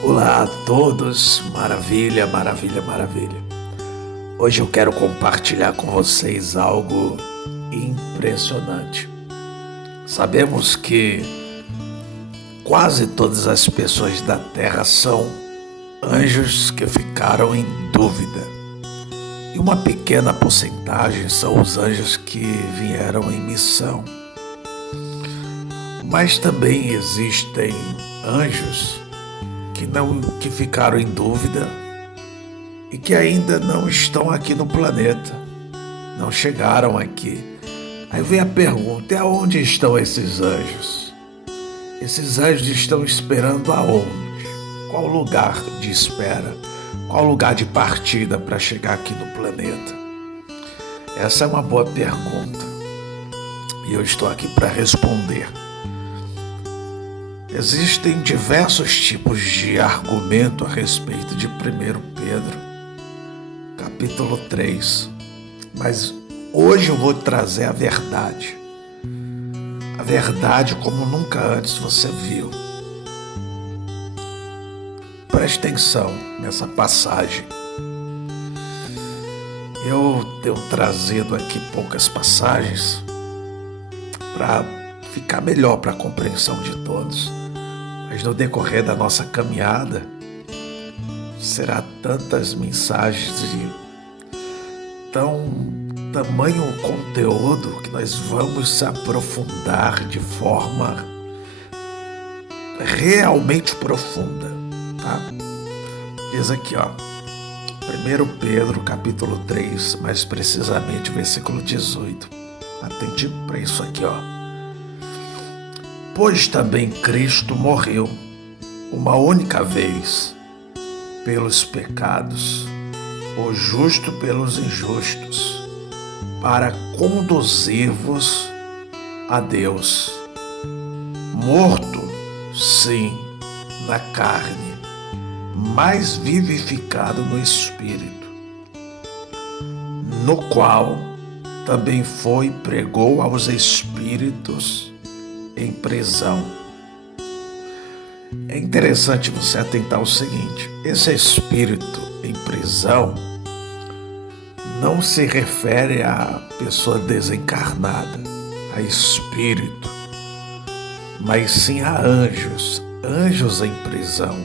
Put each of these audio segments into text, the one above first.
Olá a todos, maravilha, maravilha, maravilha. Hoje eu quero compartilhar com vocês algo impressionante. Sabemos que quase todas as pessoas da Terra são anjos que ficaram em dúvida. E uma pequena porcentagem são os anjos que vieram em missão. Mas também existem anjos que ficaram em dúvida e que ainda não estão aqui no planeta, não chegaram aqui. Aí vem a pergunta: e aonde estão esses anjos? Esses anjos estão esperando aonde? Qual lugar de espera? Qual lugar de partida para chegar aqui no planeta? Essa é uma boa pergunta e eu estou aqui para responder. Existem diversos tipos de argumento a respeito de 1 Pedro, capítulo 3, mas hoje eu vou trazer a verdade como nunca antes você viu. Preste atenção nessa passagem. Eu tenho trazido aqui poucas passagens para ficar melhor para a compreensão de todos. Mas no decorrer da nossa caminhada, será tantas mensagens de tamanho conteúdo que nós vamos se aprofundar de forma realmente profunda, tá? Diz aqui, 1 Pedro, capítulo 3, mais precisamente, versículo 18. Atente para isso aqui, Pois também Cristo morreu uma única vez pelos pecados, o justo pelos injustos, para conduzir-vos a Deus. Morto, sim, na carne, mas vivificado no Espírito, no qual também foi e pregou aos espíritos em prisão. É interessante você atentar ao seguinte: esse espírito em prisão não se refere à pessoa desencarnada, a espírito, mas sim a anjos em prisão.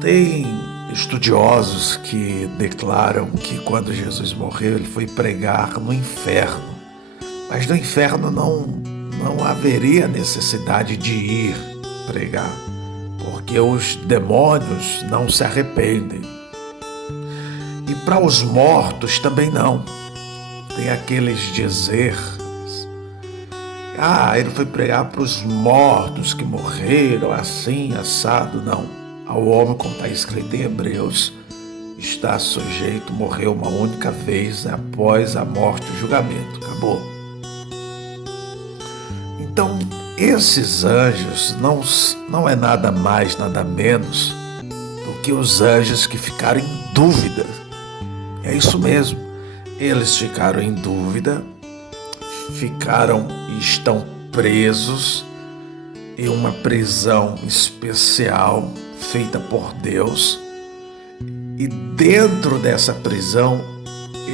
Tem estudiosos que declaram que quando Jesus morreu ele foi pregar no inferno, mas no inferno não haveria necessidade de ir pregar, porque os demônios não se arrependem. E para os mortos também não. Tem aqueles dizeres: ele foi pregar para os mortos que morreram assim, assado. Não. Ao homem, como está escrito em Hebreus, está sujeito, morreu uma única vez, após a morte o julgamento. Acabou. Então, esses anjos não é nada mais, nada menos do que os anjos que ficaram em dúvida. É isso mesmo. Eles ficaram em dúvida, ficaram e estão presos em uma prisão especial feita por Deus. E dentro dessa prisão,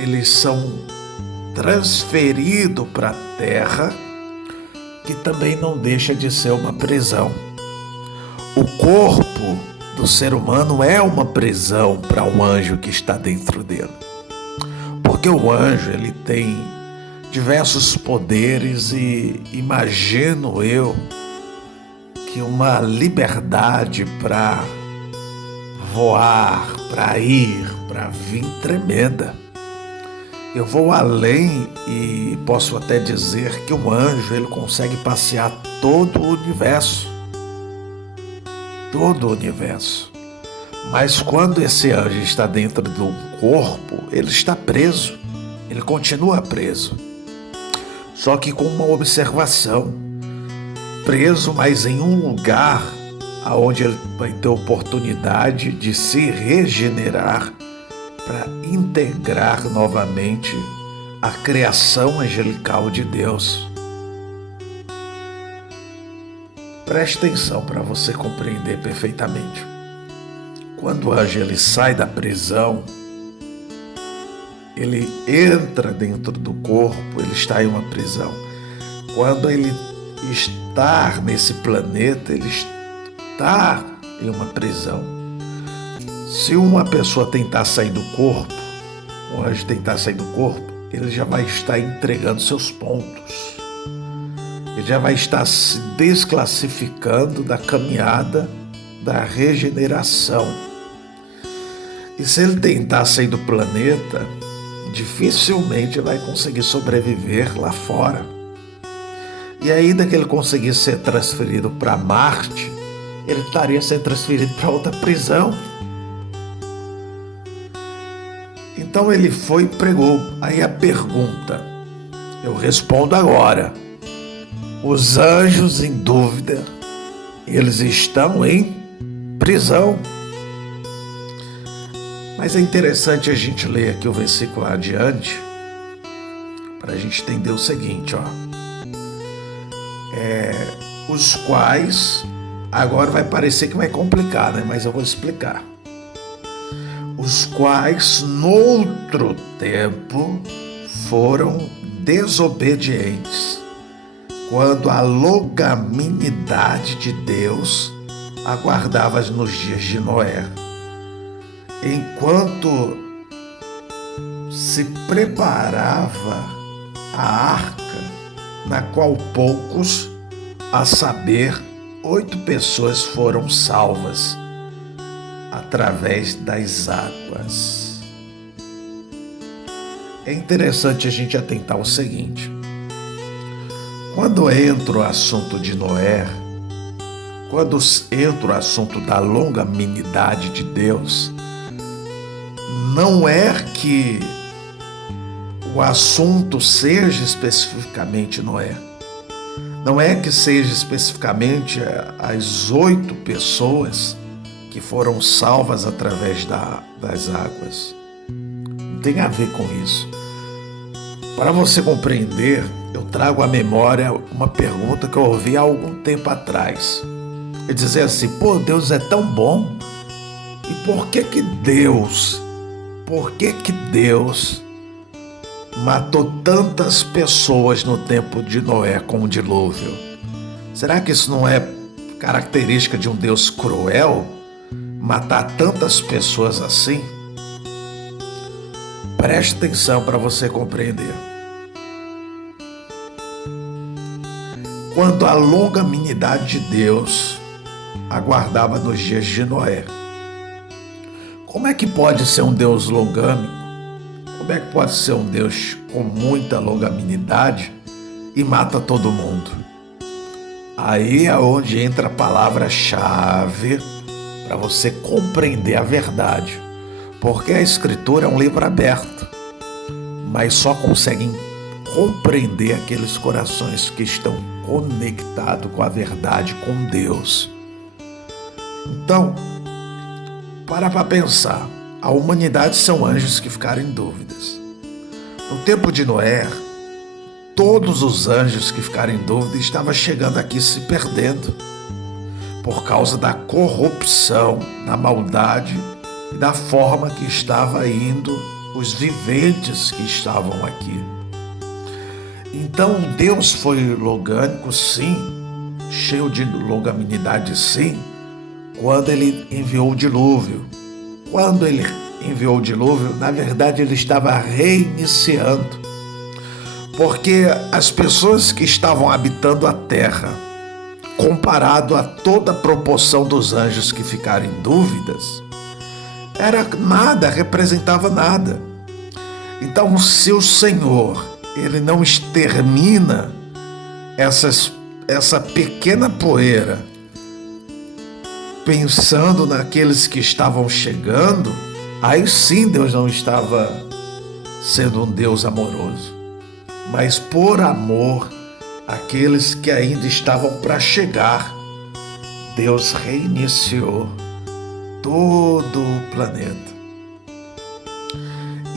eles são transferidos para a terra, que também não deixa de ser uma prisão. O corpo do ser humano é uma prisão para um anjo que está dentro dele. Porque o anjo, ele tem diversos poderes e imagino eu que uma liberdade para voar, para ir, para vir tremenda. Eu vou além e posso até dizer que um anjo, ele consegue passear todo o universo. Todo o universo. Mas quando esse anjo está dentro de um corpo, ele está preso. Ele continua preso. Só que com uma observação. Preso, mas em um lugar onde ele vai ter oportunidade de se regenerar para integrar novamente a criação angelical de Deus. Preste atenção para você compreender perfeitamente. Quando o anjo ele sai da prisão, ele entra dentro do corpo, ele está em uma prisão. Quando ele está nesse planeta, ele está em uma prisão. Se uma pessoa tentar sair do corpo, o anjo tentar sair do corpo, ele já vai estar entregando seus pontos. Ele já vai estar se desclassificando da caminhada da regeneração. E se ele tentar sair do planeta, dificilmente vai conseguir sobreviver lá fora. E ainda que ele conseguisse ser transferido para Marte, ele estaria sendo transferido para outra prisão. Então ele foi e pregou. Aí a pergunta, eu respondo agora. Os anjos, em dúvida, eles estão em prisão. Mas é interessante a gente ler aqui o versículo adiante, para a gente entender o seguinte, os quais, agora vai parecer que vai complicar, né? Mas eu vou explicar. Os quais, noutro tempo, foram desobedientes, quando a longanimidade de Deus aguardava nos dias de Noé, enquanto se preparava a arca, na qual poucos, a saber, 8 pessoas foram salvas através das águas. É interessante a gente atentar ao seguinte: quando entra o assunto de Noé, quando entra o assunto da longanimidade de Deus, não é que o assunto seja especificamente Noé. Não é que seja especificamente as 8 pessoas que foram salvas através das águas. Não tem a ver com isso. Para você compreender, eu trago à memória uma pergunta que eu ouvi há algum tempo atrás. Eu dizia assim, Deus é tão bom, e por que Deus matou tantas pessoas no tempo de Noé com o dilúvio? Será que isso não é característica de um Deus cruel, matar tantas pessoas assim? Preste atenção para você compreender. Quando a longanimidade de Deus aguardava nos dias de Noé, como é que pode ser um Deus longânimo? Como é que pode ser um Deus com muita longanimidade e mata todo mundo? Aí é onde entra a palavra-chave para você compreender a verdade. Porque a Escritura é um livro aberto, mas só conseguem compreender aqueles corações que estão conectados com a verdade, com Deus. Então, para pensar. A humanidade são anjos que ficaram em dúvidas. No tempo de Noé, todos os anjos que ficaram em dúvida estavam chegando aqui se perdendo por causa da corrupção, da maldade e da forma que estava indo os viventes que estavam aqui. Então Deus foi longânimo, sim, cheio de longanimidade, sim, quando ele enviou o dilúvio. Quando ele enviou o dilúvio, na verdade ele estava reiniciando, porque as pessoas que estavam habitando a terra, comparado a toda a proporção dos anjos que ficaram em dúvidas, era nada, representava nada. Então, se o Senhor ele não extermina essa pequena poeira, pensando naqueles que estavam chegando, aí sim Deus não estava sendo um Deus amoroso. Mas por amor àqueles que ainda estavam para chegar, Deus reiniciou todo o planeta.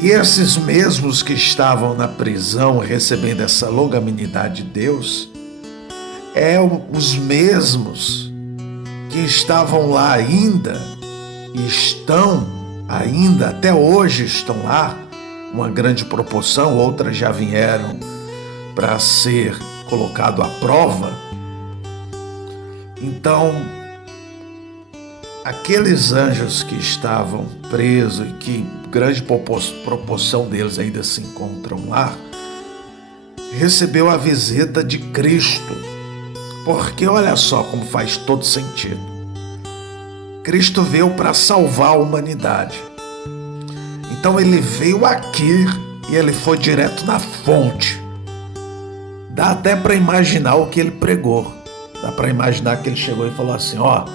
E esses mesmos que estavam na prisão recebendo essa longanimidade de Deus, os mesmos que estavam lá ainda, e estão ainda, até hoje estão lá, uma grande proporção, outras já vieram para ser colocado à prova. Então, aqueles anjos que estavam presos e que grande proporção deles ainda se encontram lá, recebeu a visita de Cristo, porque olha só como faz todo sentido. Cristo veio para salvar a humanidade. Então ele veio aqui e ele foi direto na fonte. Dá até para imaginar o que ele pregou. Dá para imaginar que ele chegou e falou assim: ó,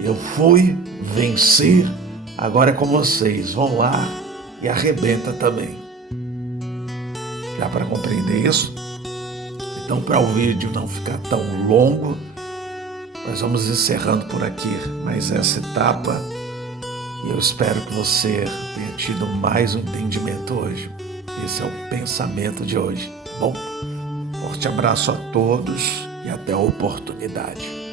eu fui, venci, agora é com vocês, vão lá e arrebenta também. Dá para compreender isso? Então, para o vídeo não ficar tão longo, nós vamos encerrando por aqui mais essa etapa, e eu espero que você tenha tido mais um entendimento hoje. Esse é o pensamento de hoje, tá bom? Forte abraço a todos e até a oportunidade.